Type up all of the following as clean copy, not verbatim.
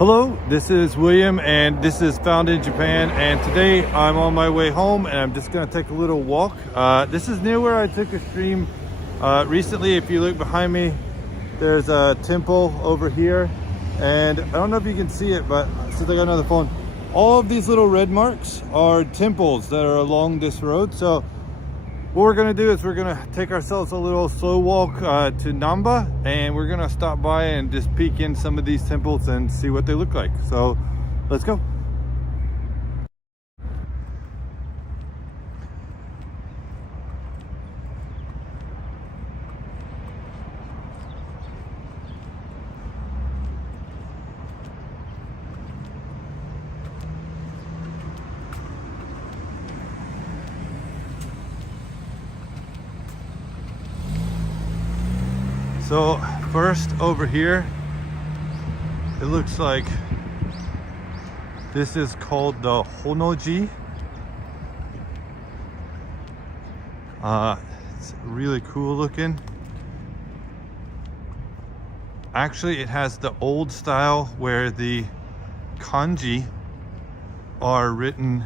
Hello, this is William and this is Found in Japan, and today I'm on my way home and I'm just going to take a little walk. This is near where I took a stream recently. If you look behind me, there's a temple over here, and I don't know if you can see it, but since I got another phone, all of these little red marks are temples that are along this road. So what we're gonna do is we're gonna take ourselves a little slow walk to Namba, and we're gonna stop by and just peek in some of these temples and see what they look like. So let's go. So first over here, it looks like this is called the Honoji. It's really cool looking. Actually, it has the old style where the kanji are written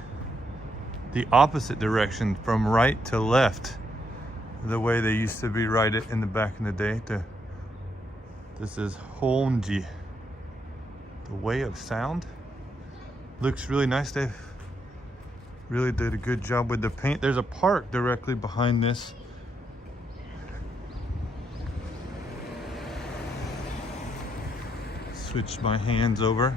the opposite direction from right to left, the way they used to be write it in the back in the day. This is Honoji, the way of sound. Looks really nice. They really did a good job with the paint. There's a park directly behind this. Switch my hands over.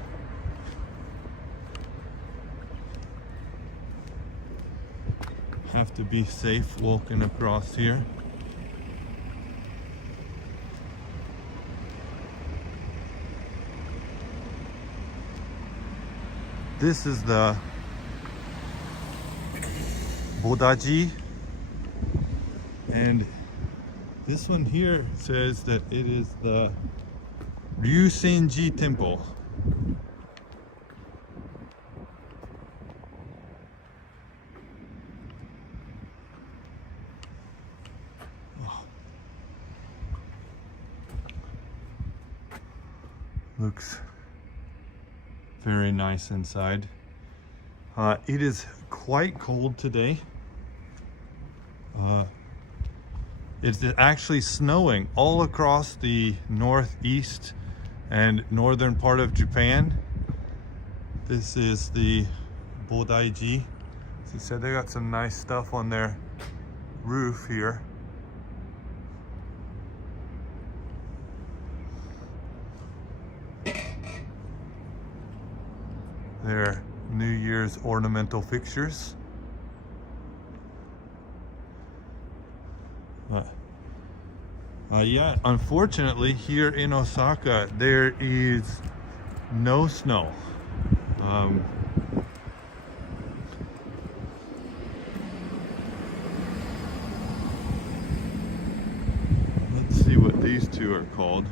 Have to be safe walking across here. This is the Bodaji, and this one here says that it is the Ryusenji Temple. Looks very nice inside. It is quite cold today. It's actually snowing all across the northeast and northern part of Japan. This is the Bodaiji. As he said, they got some nice stuff on their roof here. Their New Year's ornamental fixtures. Yeah, unfortunately here in Osaka there is no snow. Let's see what these two are called.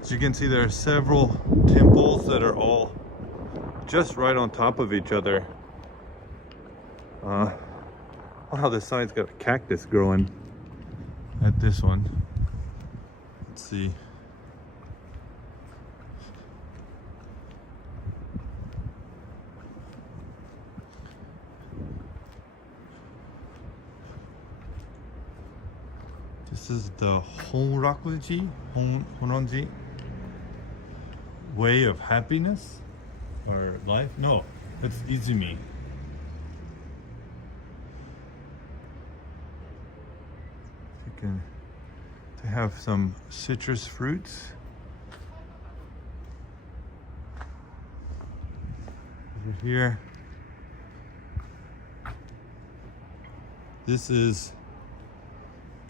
As you can see, there are several temples that are all just right on top of each other. Wow, this side's got a cactus growing at this one. Let's see. This is the Honoji, way of happiness. Or life? No, that's Izumi. They have some citrus fruits. Over here. This is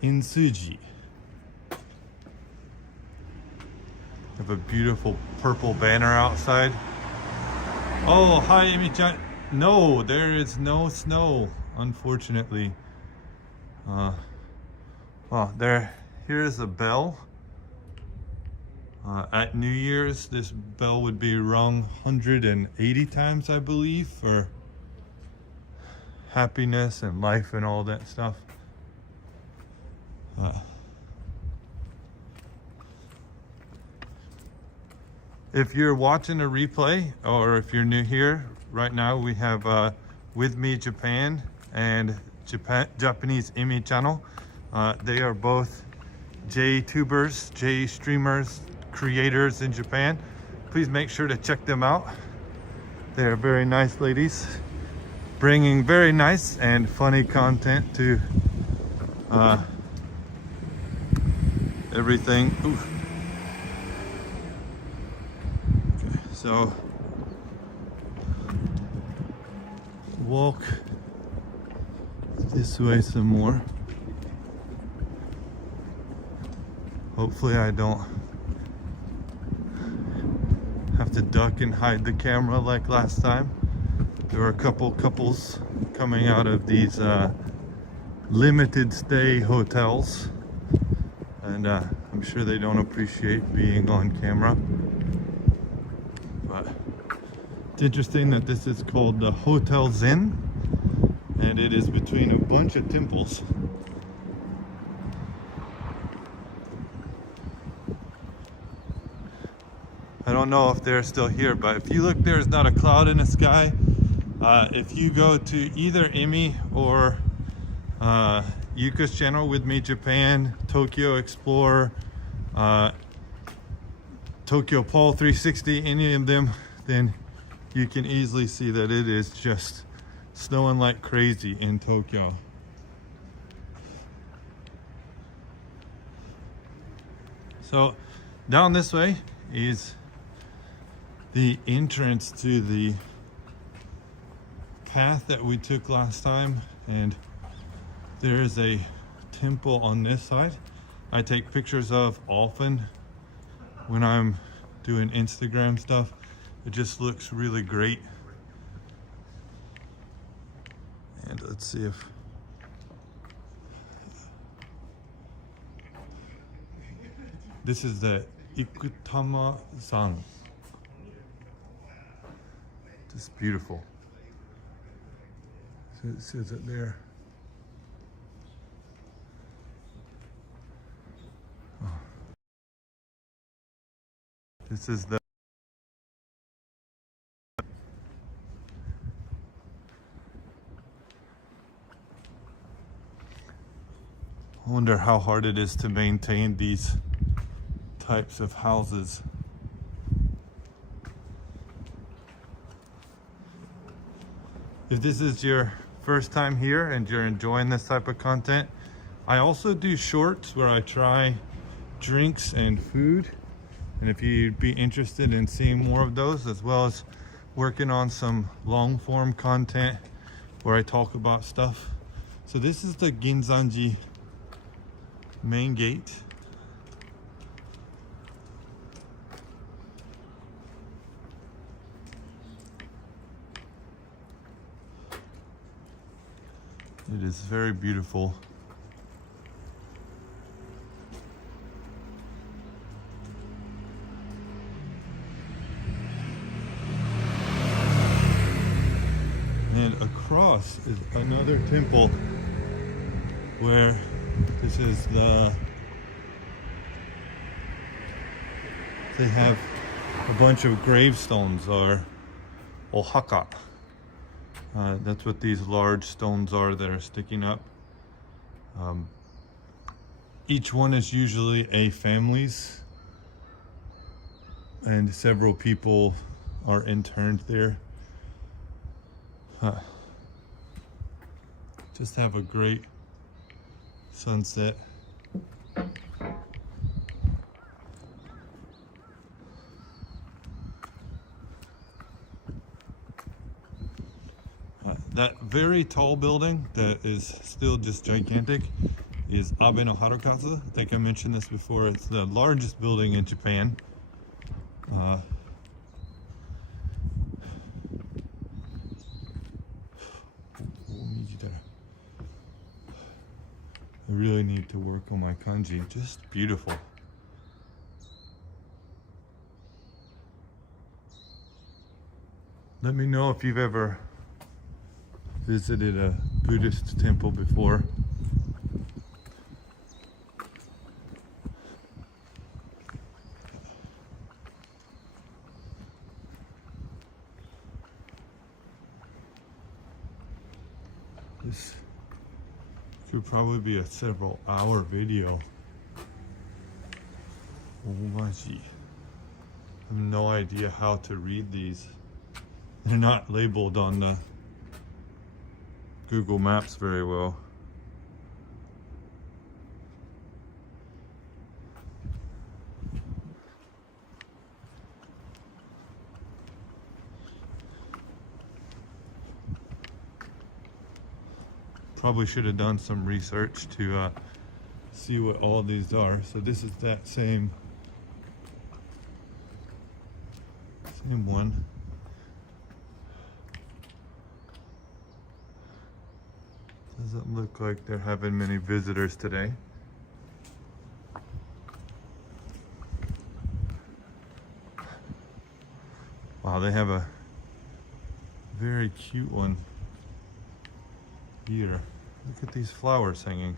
Insuji. Have a beautiful purple banner outside. Oh, hi, Emi-chan. No, there is no snow, unfortunately. Well, here's a bell. At New Year's, this bell would be rung 180 times, I believe, for happiness and life and all that stuff. If you're watching a replay or if you're new here, right now we have With Me Japan and Japanese Imi channel. They are both J-tubers, J-streamers, creators in Japan. Please make sure to check them out. They are very nice ladies, bringing very nice and funny content to everything. Ooh. Okay, so walk this way some more. Hopefully I don't have to duck and hide the camera like last time. There were a couple couples coming out of these limited stay hotels, and I'm sure they don't appreciate being on camera. But it's interesting that this is called the Hotel Zen, and it is between a bunch of temples. I don't know if they're still here, but if you look, there's not a cloud in the sky. If you go to either Imi or Yuka's channel, With Me Japan, Tokyo Explorer, Tokyo Paul 360, any of them, then you can easily see that it is just snowing like crazy in Tokyo. So down this way is the entrance to the path that we took last time, and there is a temple on this side I take pictures of often when I'm doing Instagram stuff. It just looks really great. And let's see if this is the Ikutama-san. Just beautiful. So it says it there. Oh. This is the I wonder how hard it is to maintain these types of houses. If this is your first time here and you're enjoying this type of content, I also do shorts where I try drinks and food. And if you'd be interested in seeing more of those, as well as working on some long form content where I talk about stuff. So this is the Ginzanji main gate. It is very beautiful. And across is another temple where this is they have a bunch of gravestones, or Ohaka. That's what these large stones are that are sticking up. Each one is usually a family's, and several people are interned there. Just have a great sunset. That very tall building that is still just gigantic is Abeno Haracasa. I think I mentioned this before. It's the largest building in Japan. I really need to work on my kanji. Just beautiful. Let me know if you've ever visited a Buddhist temple before. This could probably be a several hour video. Honoji. I have no idea how to read these. They're not labeled on the Google Maps very well. Probably should have done some research to see what all these are. So this is that same one. Doesn't look like they're having many visitors today. Wow, they have a very cute one here. Look at these flowers hanging.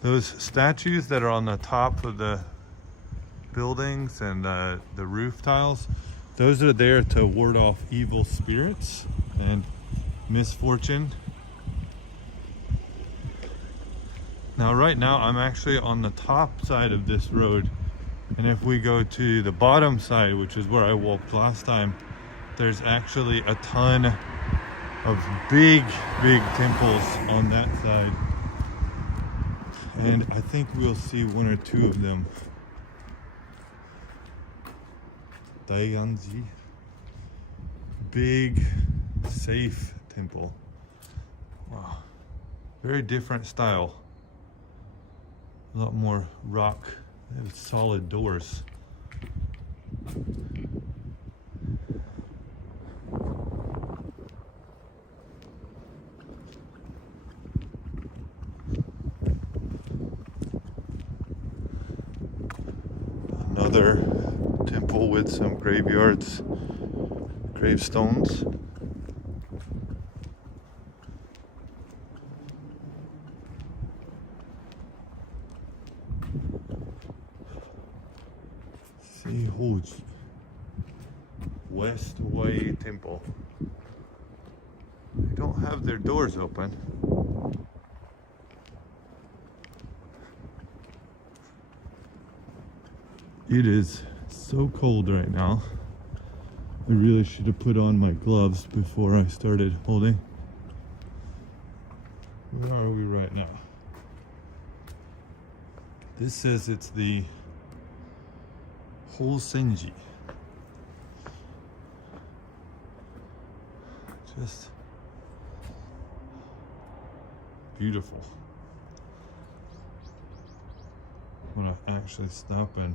Those statues that are on the top of the buildings and the roof tiles, those are there to ward off evil spirits and misfortune. Now right now I'm actually on the top side of this road, and if we go to the bottom side, which is where I walked last time, there's actually a ton of big temples on that side, and I think we'll see one or two of them. Ginzanji, big safe temple. Wow, very different style. A lot more rock. They have solid doors. Another temple with some graveyards, gravestones. Honoji, West Hawaii Temple. They don't have their doors open. It is so cold right now. I really should have put on my gloves before I started holding. Where are we right now? This says it's the Ryusenji. Just beautiful. I'm gonna actually stop and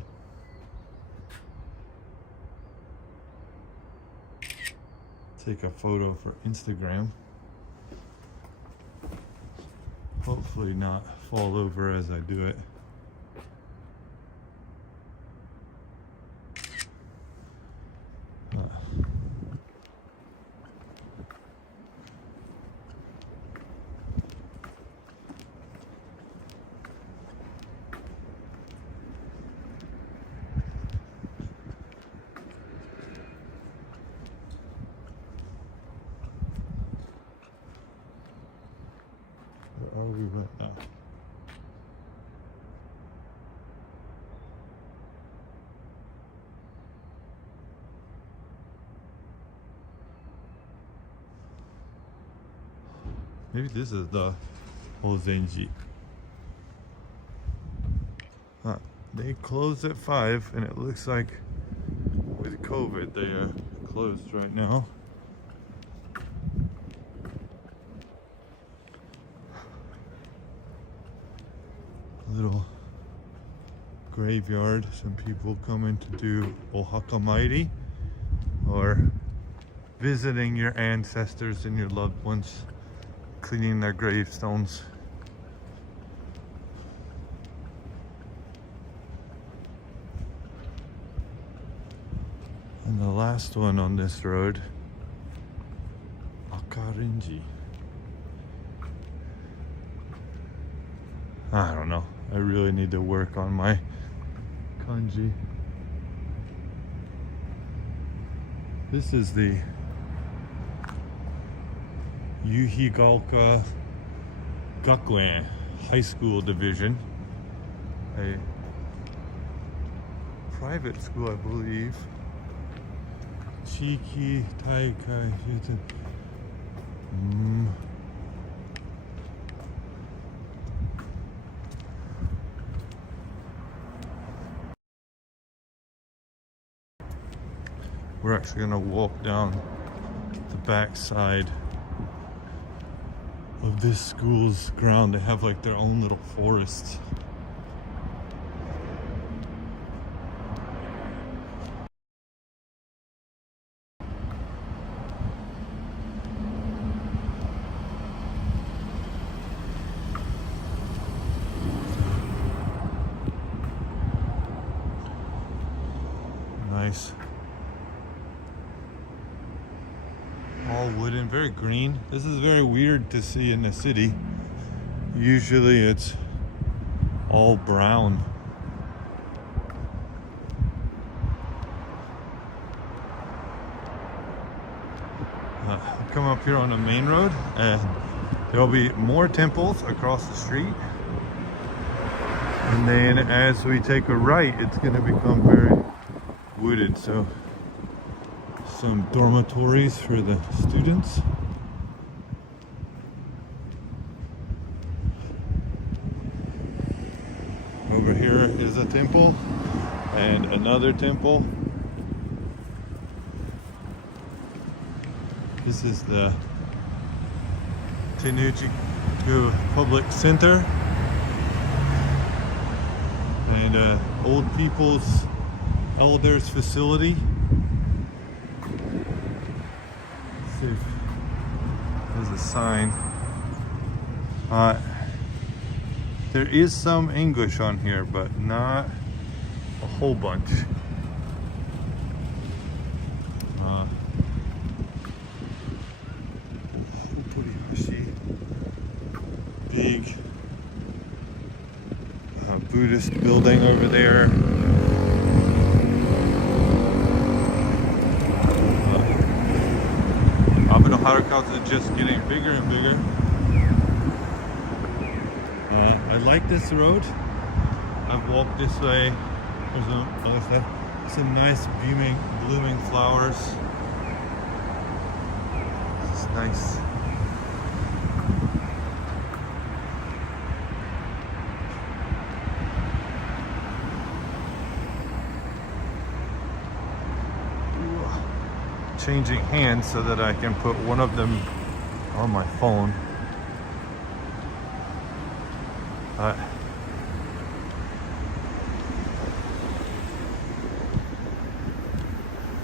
take a photo for Instagram. Hopefully not fall over as I do it. Where are we right now? Maybe this is the Ryusenji. They closed at 5, and it looks like with COVID they are closed right now. Little graveyard. Some people coming to do Ohaka Mairi, or visiting your ancestors and your loved ones, cleaning their gravestones. And the last one on this road, Akarinji. I don't know. I really need to work on my kanji. This is the Yuhigaoka Gakuen High School Division. A private school, I believe. Chiki Taikai. We're actually gonna walk down the back side of this school's ground. They have like their own little forest. Nice. All wooden, very green. This is very weird to see in the city. Usually it's all brown. Come up here on the main road and there'll be more temples across the street. And then as we take a right, it's going to become very wooded. So some dormitories for the students. Over here is a temple and another temple. This is the Tenujiku Public Center and old people's elders facility. Let's see if there's a sign. There is some English on here, but not a whole bunch. Big Buddhist building over there. Abeno Haracasa is just getting bigger and bigger. I like this road. I've walked this way. There's some nice blooming flowers. This is nice. Changing hands so that I can put one of them on my phone.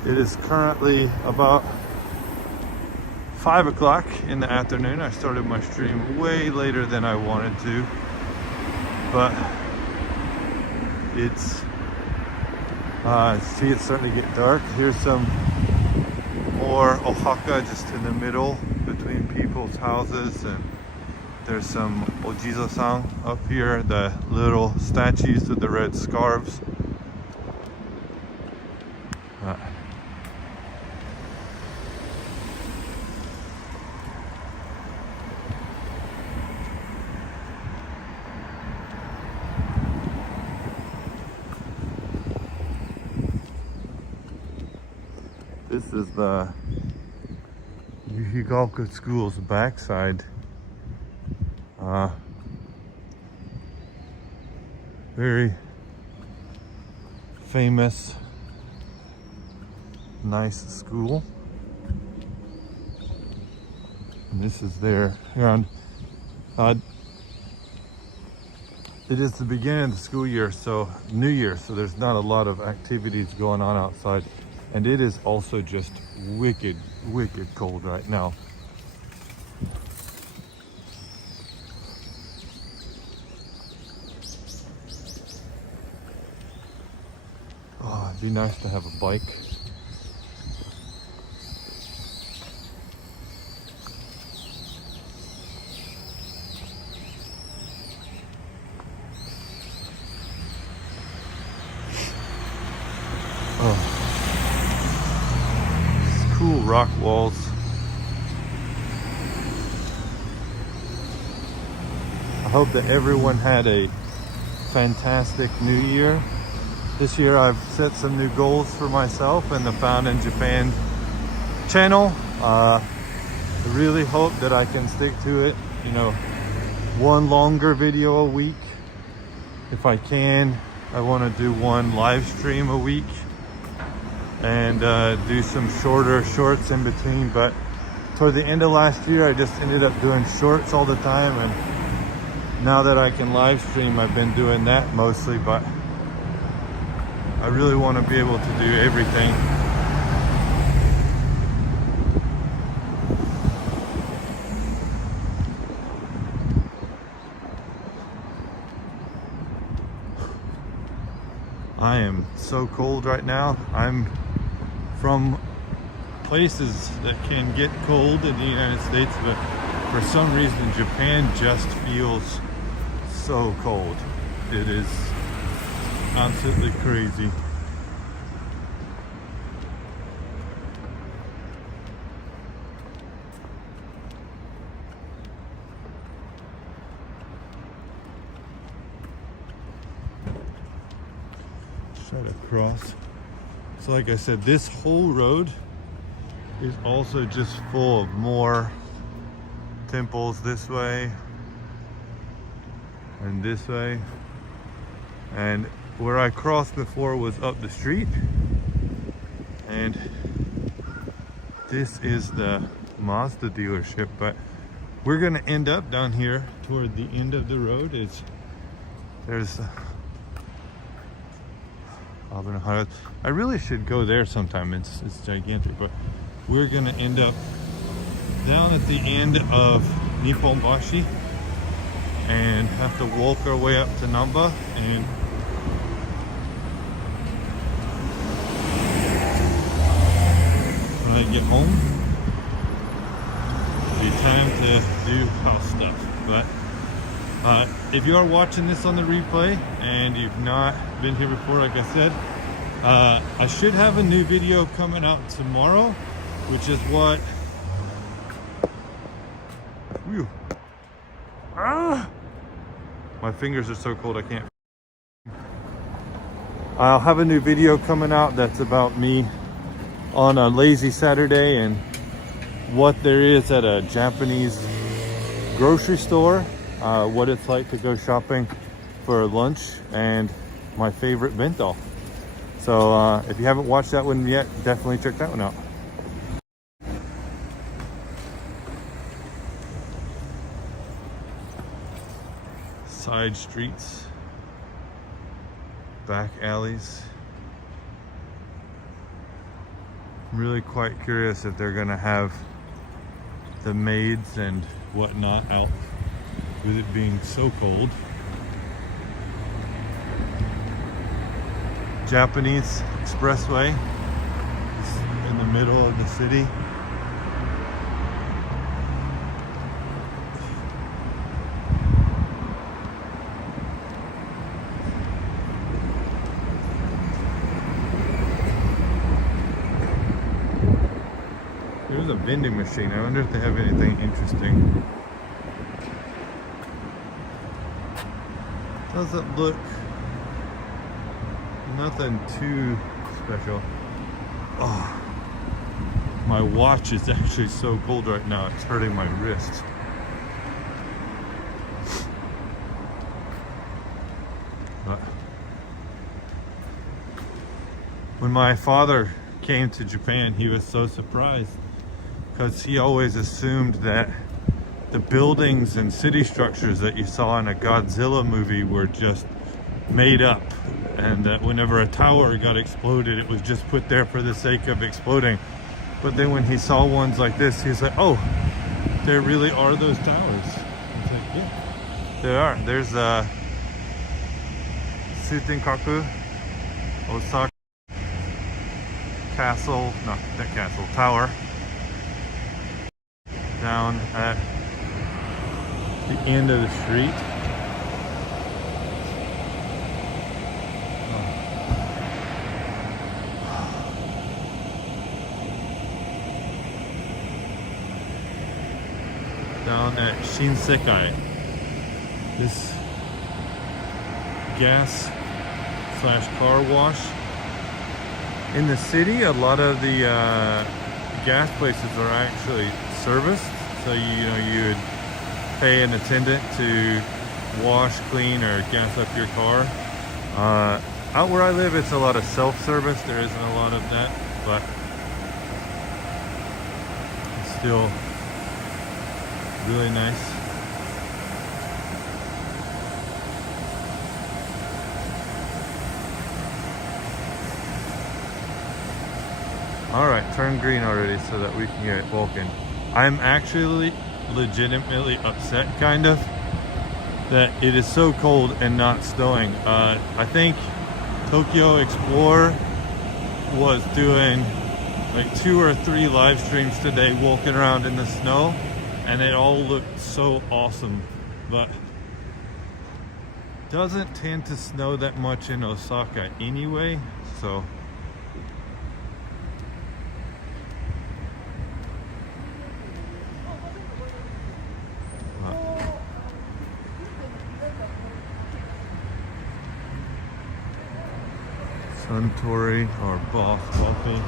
It is currently about 5 o'clock in the afternoon. I started my stream way later than I wanted to, but it's see, it's starting to get dark. Here's some more Osaka just in the middle between people's houses, and there's some Ojizo-san up here, the little statues with the red scarves. This is the Yuhigaoka School's backside. Very famous, nice school. And this is there. It is the beginning of the school year, so New Year, so there's not a lot of activities going on outside. And it is also just wicked cold right now. Oh, it'd be nice to have a bike. walls. I hope that everyone had a fantastic new year. This year I've set some new goals for myself and the Found in Japan channel. I really hope that I can stick to it, you know, one longer video a week. If I can, I want to do one live stream a week and do some shorter shorts in between. But toward the end of last year, I just ended up doing shorts all the time, and now that I can live stream, I've been doing that mostly, but I really want to be able to do everything. I am so cold right now. I'm from places that can get cold in the United States, but for some reason Japan just feels so cold. It is absolutely crazy. Try to cross. So like I said, this whole road is also just full of more temples this way and this way. And where I crossed before was up the street, and this is the Mazda dealership, but we're gonna end up down here toward the end of the road. There's Abeno Haracasa. I really should go there sometime. It's gigantic, but we're gonna end up down at the end of Nipponbashi and have to walk our way up to Namba. And when I get home, it'll be time to do house stuff. But if you are watching this on the replay and you've not been here before, like I said, I should have a new video coming out tomorrow, which is what my fingers are so cold I can't. I'll have a new video coming out that's about me on a lazy Saturday and what there is at a Japanese grocery store, what it's like to go shopping for lunch, and my favorite bento. So if you haven't watched that one yet, definitely check that one out. Side streets, back alleys. I'm really quite curious if they're gonna have the maids and whatnot out with it being so cold. Japanese expressway in the middle of the city. There's a vending machine. I wonder if they have anything interesting. Doesn't look nothing too special. Oh, my watch is actually so cold right now, it's hurting my wrist. But when my father came to Japan, he was so surprised because he always assumed that the buildings and city structures that you saw in a Godzilla movie were just made up, and that whenever a tower got exploded, it was just put there for the sake of exploding. But then when he saw ones like this, he's like, oh, there really are those towers. It's like, yeah, there are. There's a Sutenkaku Osaka castle, not that castle, tower, down at the end of the street. down at Shinsekai. This gas slash car wash. In the city, a lot of the gas places are actually serviced. So you would pay an attendant to wash, clean, or gas up your car. Out where I live, it's a lot of self-service. There isn't a lot of that, but it's still really nice. All right, turn green already so that we can get walking. I'm actually legitimately upset, kind of, that it is so cold and not snowing. I think Tokyo Explorer was doing like 2 or 3 live streams today walking around in the snow, and it all looked so awesome. But doesn't tend to snow that much in Osaka anyway, so Suntory or Boss Coffee.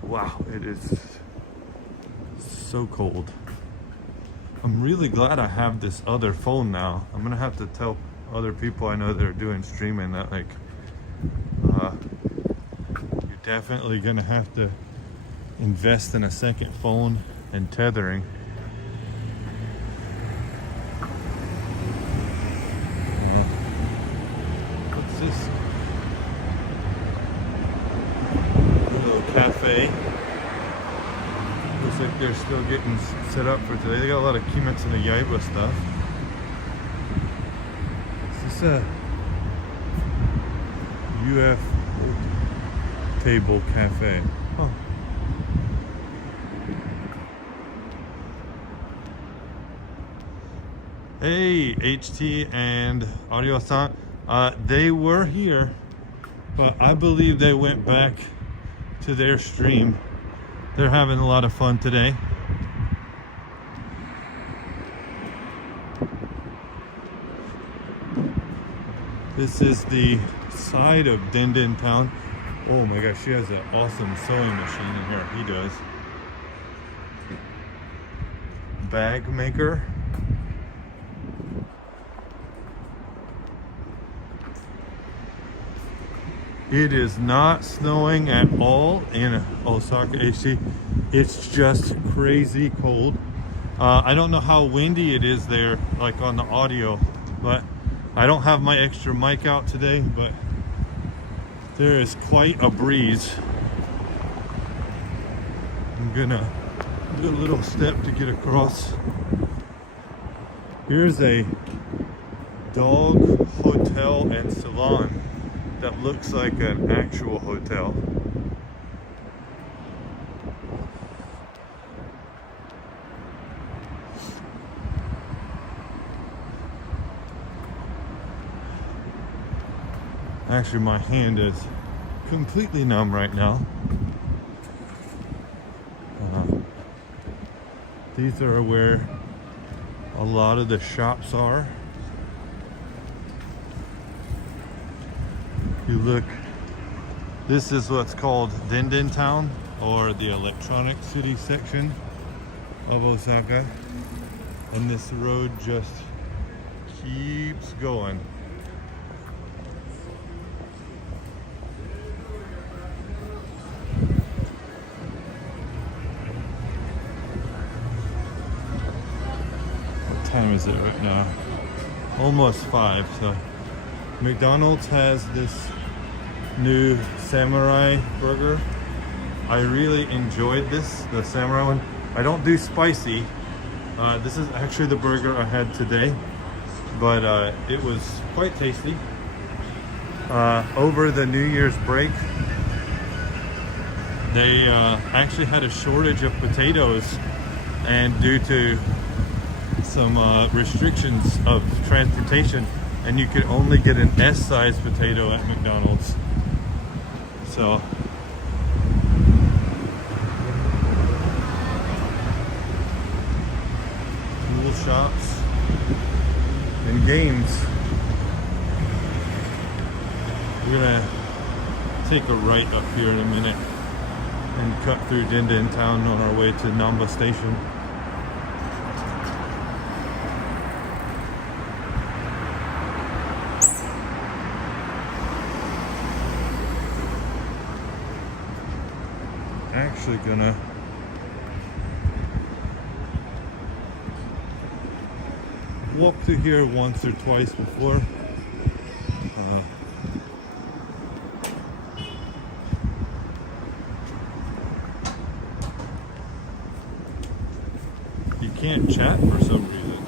Wow, it is so cold. I'm really glad I have this other phone now. I'm gonna have to tell other people I know that are doing streaming that, like, you're definitely gonna have to invest in a second phone and tethering. What's this? A little cafe. Looks like they're still getting set up for today. They got a lot of Kimetsu no Yaiba stuff. Is this a UF table cafe? Oh. Hey, HT and Audio-san. They were here, but I believe they went back to their stream. They're having a lot of fun today. This is the side of Denden Town. Oh my gosh, she has an awesome sewing machine in here. He does. Bag maker. It is not snowing at all in Osaka, AC. It's just crazy cold. I don't know how windy it is there, like on the audio, but I don't have my extra mic out today, but there is quite a breeze. I'm gonna do a little step to get across. Here's a dog hotel and salon that looks like an actual hotel. Actually, my hand is completely numb right now. These are where a lot of the shops are. You look, this is what's called Denden Town, or the Electronic City section of Osaka, and this road just keeps going. What time is it right now? Almost 5, so McDonald's has this new samurai burger. I really enjoyed this, the samurai one. I don't do spicy. This is actually the burger I had today, but it was quite tasty. Over the New Year's break, they actually had a shortage of potatoes, and due to some restrictions of transportation, and you could only get an S-size potato at McDonald's. So cool shops and games. We're gonna take a right up here in a minute and cut through Dinden town on our way to Namba station. Actually gonna walk through here once or twice before. You can't chat for some reason.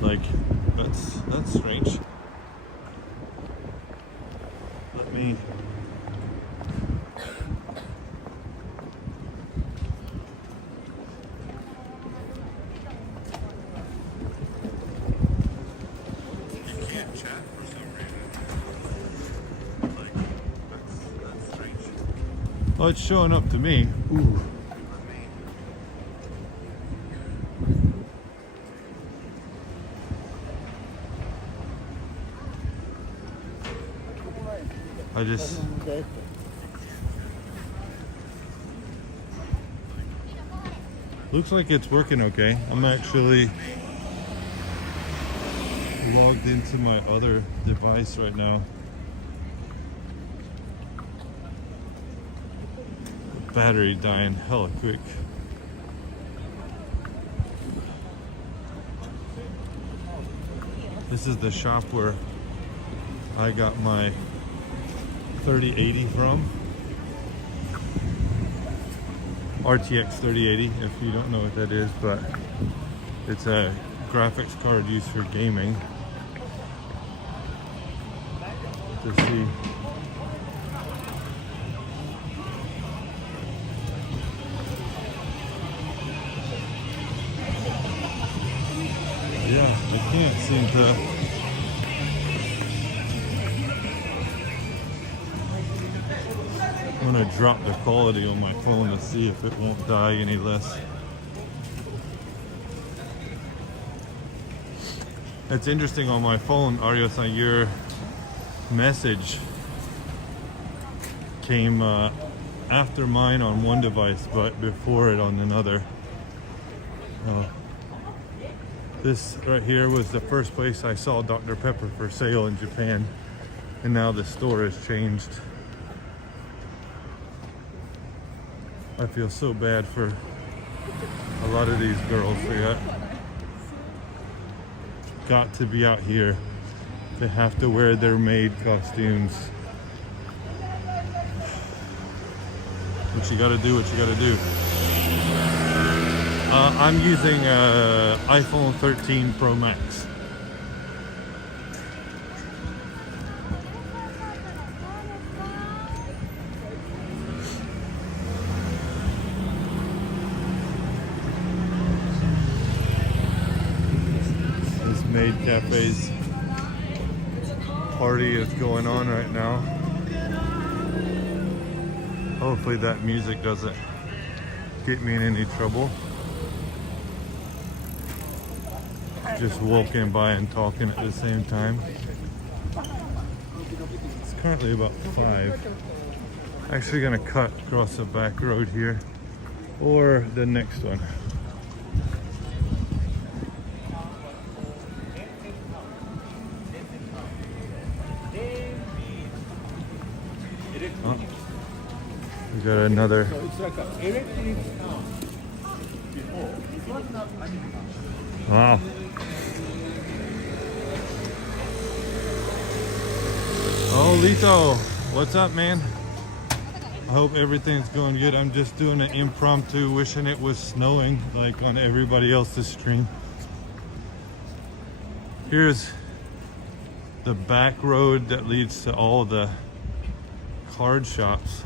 Like, that's strange. Let me. Oh, it's showing up to me. Ooh. I just looks like it's working okay. I'm actually logged into my other device right now. Battery dying hella quick. This is the shop where I got my 3080 from. RTX 3080, if you don't know what that is, but it's a graphics card used for gaming. To see. Yeah, I can't seem to. I'm gonna drop the quality on my phone to see if it won't die any less. It's interesting on my phone, Aryo-san, your message came after mine on one device, but before it on another. This right here was the first place I saw Dr. Pepper for sale in Japan, and now the store has changed. I feel so bad for a lot of these girls. They got to be out here. They have to wear their maid costumes. What you gotta do, what you gotta do. I'm using iPhone 13 Pro Max. This Maid Cafe's party is going on right now. Hopefully that music doesn't get me in any trouble. Just walking by and talking at the same time. It's currently about 5. Actually gonna cut across the back road here, or the next one. Oh, we got another. Wow. Oh, Lito, what's up, man? I hope everything's going good. I'm just doing an impromptu, wishing it was snowing like on everybody else's stream. Here's the back road that leads to all the card shops.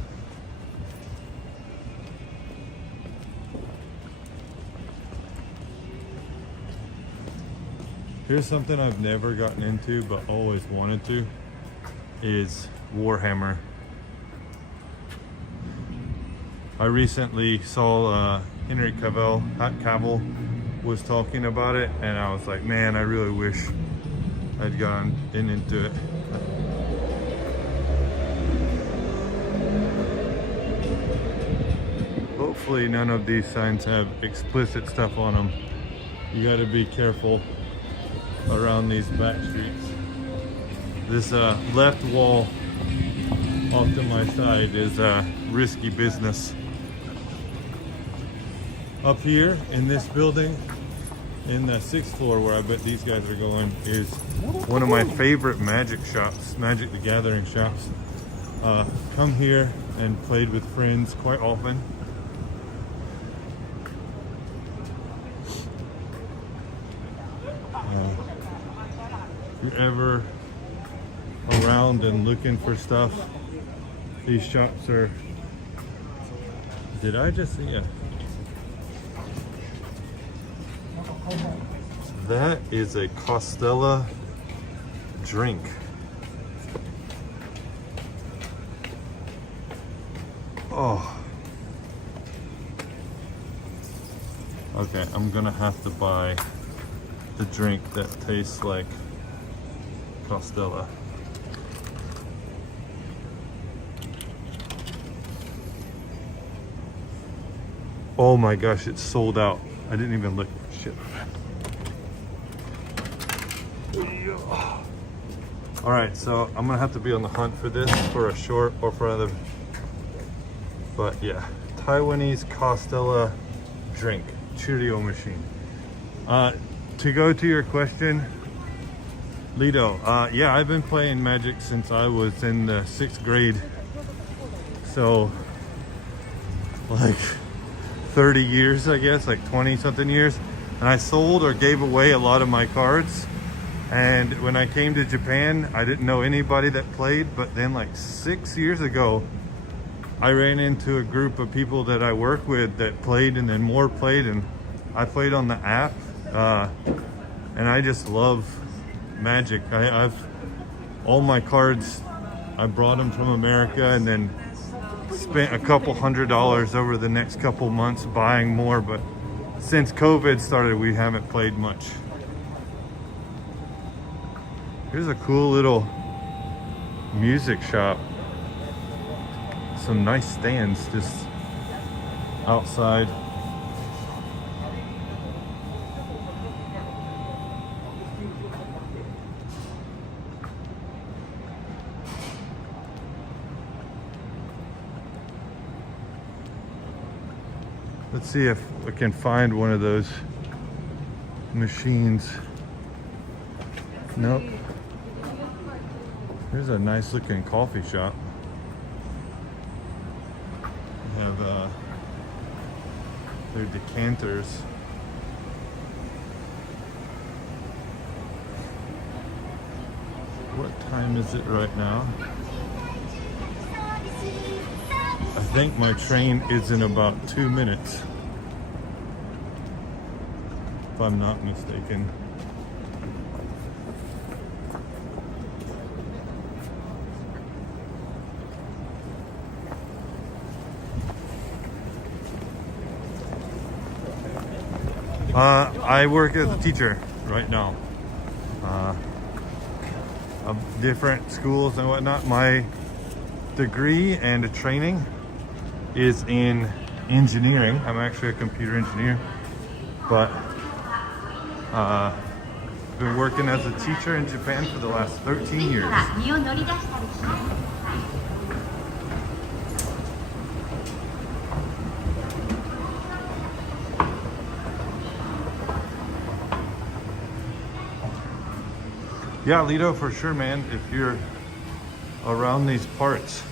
Here's something I've never gotten into but always wanted to, is Warhammer. I recently saw Henry Cavill was talking about it, and I was like, man, I really wish I'd gone into it. Hopefully none of these signs have explicit stuff on them. You got to be careful around these back streets. This left wall off to my side is risky business. Up here in this building, in the 6th floor where I bet these guys are going, is one of my favorite Magic shops, Magic the Gathering shops. Come here and played with friends quite often. If you're ever around and looking for stuff, these shops are... Did I just see it? That is a Costella drink. Oh. Okay, I'm gonna have to buy the drink that tastes like Costella. Oh my gosh, it's sold out. I didn't even look. Shit. All right, so I'm gonna have to be on the hunt for this for a short or for another. But yeah, Taiwanese Costella drink, Cheerio machine. To go to your question, Lido, yeah, I've been playing Magic since I was in the 6th grade. So like 30 years, I guess, like 20 something years. And I sold or gave away a lot of my cards. And when I came to Japan, I didn't know anybody that played, but then like 6 years ago, I ran into a group of people that I work with that played, and then more played, and I played on the app. And I just love Magic. I've all my cards, I brought them from America and then spent a couple $100s over the next couple months buying more, but since COVID started, we haven't played much. Here's a cool little music shop. Some nice stands just outside. Let's see if I can find one of those machines. Nope. Here's a nice looking coffee shop. We have their decanters. What time is it right now? I think my train is in about 2 minutes, if I'm not mistaken. I work as a teacher right now. Of different schools and whatnot. My degree and training is in engineering. I'm actually a computer engineer, but been working as a teacher in Japan for the last 13 years. Yeah, Lido, for sure, man. If you're around these parts,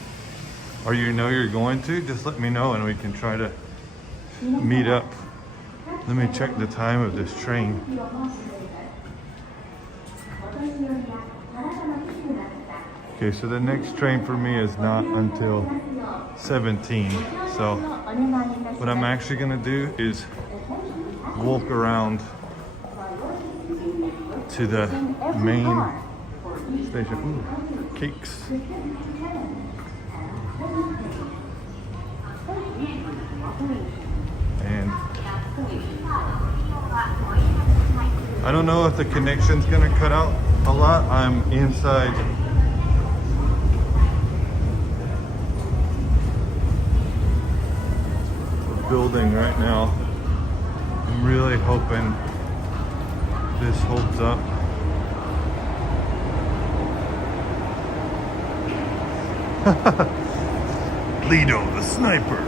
or you know you're going to, just let me know and we can try to meet up. Let me check the time of this train. Okay, so the next train for me is not until 17. So what I'm actually gonna do is walk around to the main station. Ooh, cakes. And I don't know if the connection's gonna cut out a lot. I'm inside the building right now. I'm really hoping this holds up. Lido the sniper.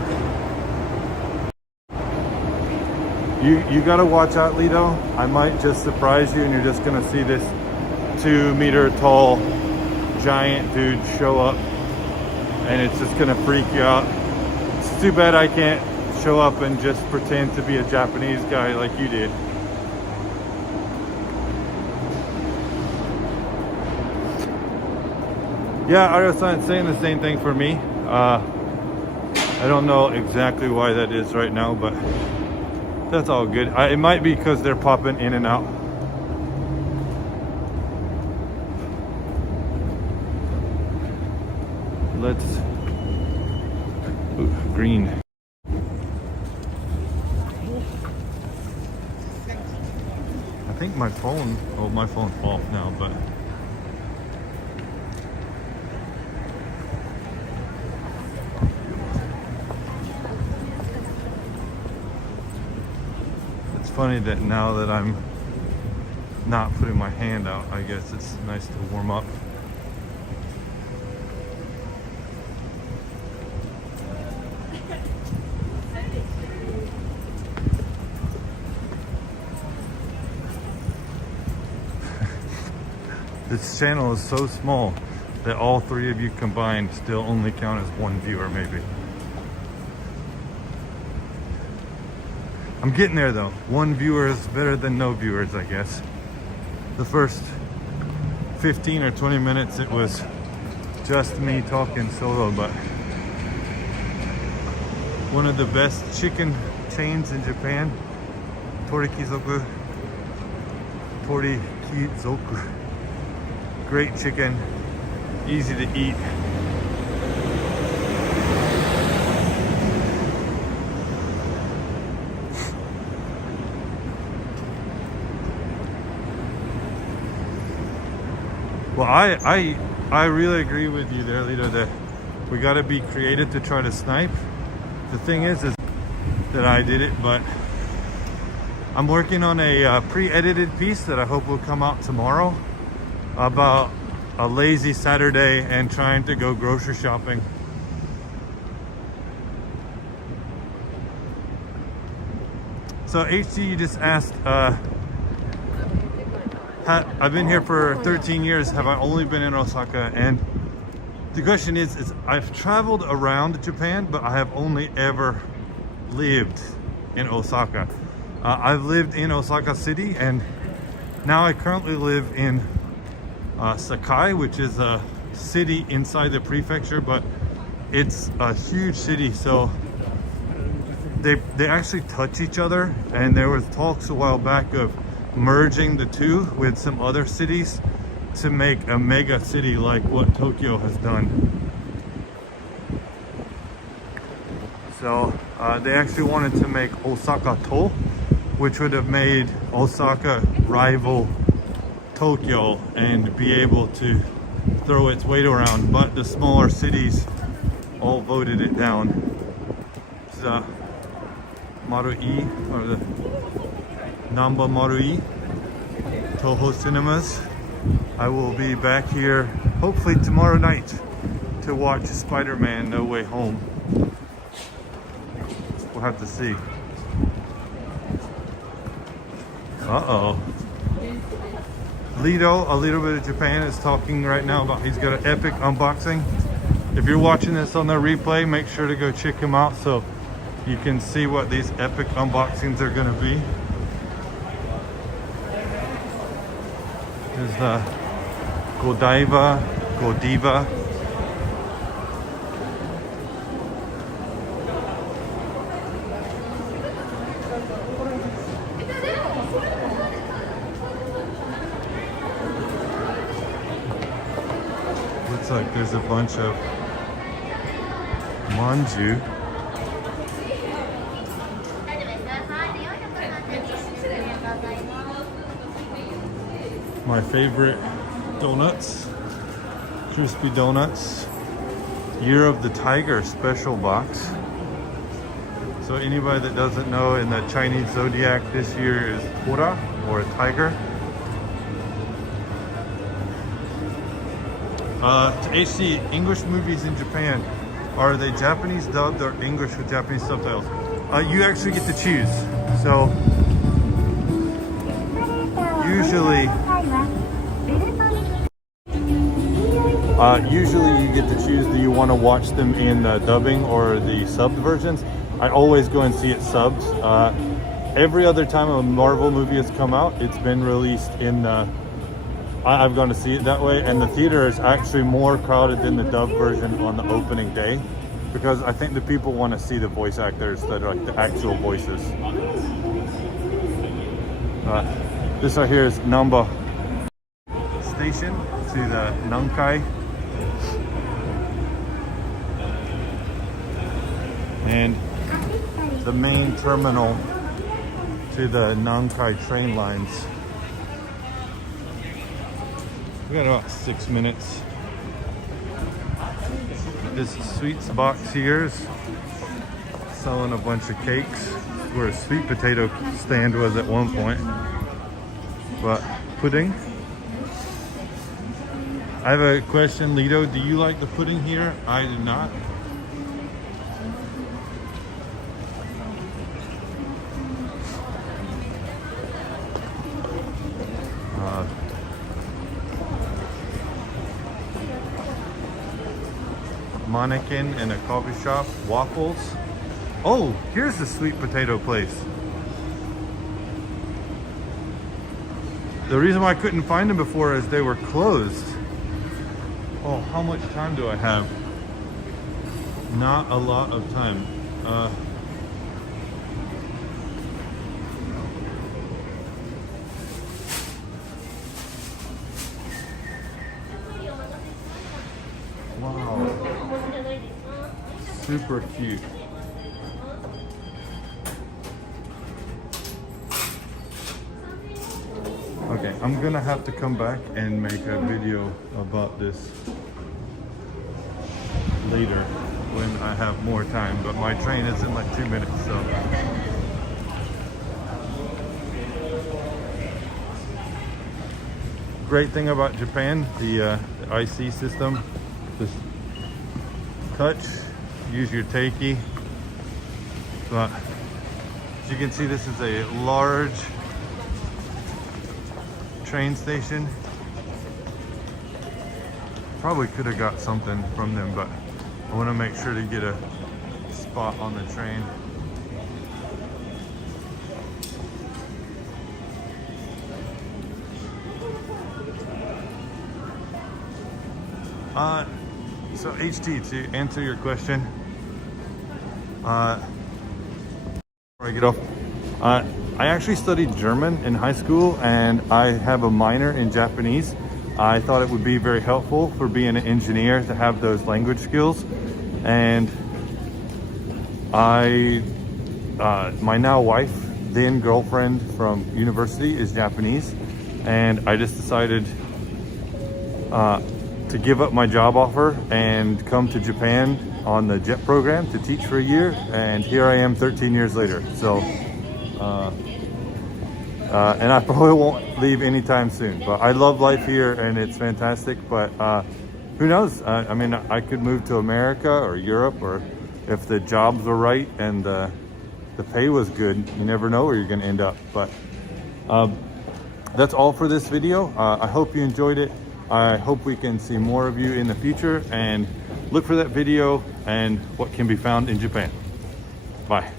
You gotta watch out, Lido. I might just surprise you and you're just gonna see this 2-meter tall giant dude show up and it's just gonna freak you out. It's too bad I can't show up and just pretend to be a Japanese guy like you did. Yeah, Arya-san saying the same thing for me. I don't know exactly why that is right now, but that's all good. It might be because they're popping in and out. Let's... Ooh, green. I think my phone... Oh, my phone's off now, but... Funny that now that I'm not putting my hand out, I guess it's nice to warm up. This channel is so small that all 3 of you combined still only count as 1 viewer maybe. I'm getting there though. 1 viewer is better than no viewers, I guess. The first 15 or 20 minutes it was just me talking solo, but one of the best chicken chains in Japan, Torikizoku. Great chicken, easy to eat. Well, I really agree with you there, Lito, that we got to be creative to try to snipe. The thing is that I did it, but I'm working on a pre-edited piece that I hope will come out tomorrow about a lazy Saturday and trying to go grocery shopping. So HT, you just asked, I've been here for 13 years. Have I only been in Osaka? And the question is I've traveled around Japan, but I have only ever lived in Osaka. I've lived in Osaka City, and now I currently live in Sakai, which is a city inside the prefecture, but it's a huge city, so they actually touch each other. And there was talks a while back of merging the two with some other cities to make a mega city like what Tokyo has done. So they actually wanted to make Osaka-to, which would have made Osaka rival Tokyo and be able to throw its weight around, but the smaller cities all voted it down. It's Marui, or the Namba Marui Toho Cinemas. I will be back here hopefully tomorrow night to watch Spider-Man No Way Home. We'll have to see. Uh-oh. Lido, a little bit of Japan, is talking right now about he's got an epic unboxing. If you're watching this on the replay, make sure to go check him out so you can see what these epic unboxings are gonna be. There's the Godiva. Looks like there's a bunch of manju. My favorite donuts, crispy donuts. Year of the Tiger special box. So anybody that doesn't know, in the Chinese zodiac this year is Tora, or a tiger. To HD, English movies in Japan, are they Japanese dubbed or English with Japanese subtitles? You actually get to choose. So usually you get to choose, do you want to watch them in dubbing or the subbed versions? I always go and see it subbed. Every other time a Marvel movie has come out, it's been released in I've gone to see it that way, and the theater is actually more crowded than the dubbed version on the opening day, because I think the people want to see the voice actors that are like the actual voices. This right here is Namba Station to the Nankai. And the main terminal to the Nankai train lines. We got about 6 minutes. This sweets box here is selling a bunch of cakes. Where a sweet potato stand was at one point. But pudding. I have a question, Lido. Do you like the pudding here? I do not. Mannequin in a coffee shop, waffles. Oh, here's the sweet potato place. The reason why I couldn't find them before is they were closed. Oh, how much time do I have? Not a lot of time. Wow. Super cute. Okay, I'm gonna have to come back and make a video about this later when I have more time, but my train is in like 2 minutes, so. Great thing about Japan, the IC system, just touch, use your teiki. But as you can see, this is a large train station. Probably could have got something from them, but I want to make sure to get a spot on the train. So HT, to answer your question, before I get off, I actually studied German in high school, and I have a minor in Japanese. I thought it would be very helpful for being an engineer to have those language skills. And my now wife, then girlfriend from university, is Japanese. And I just decided to give up my job offer and come to Japan on the JET program to teach for a year. And here I am 13 years later. So, and I probably won't leave anytime soon, but I love life here and it's fantastic. But who knows? I mean, I could move to America or Europe, or if the jobs were right and the pay was good, you never know where you're going to end up. But that's all for this video. I hope you enjoyed it. I hope we can see more of you in the future, and look for that video and what can be found in Japan. Bye.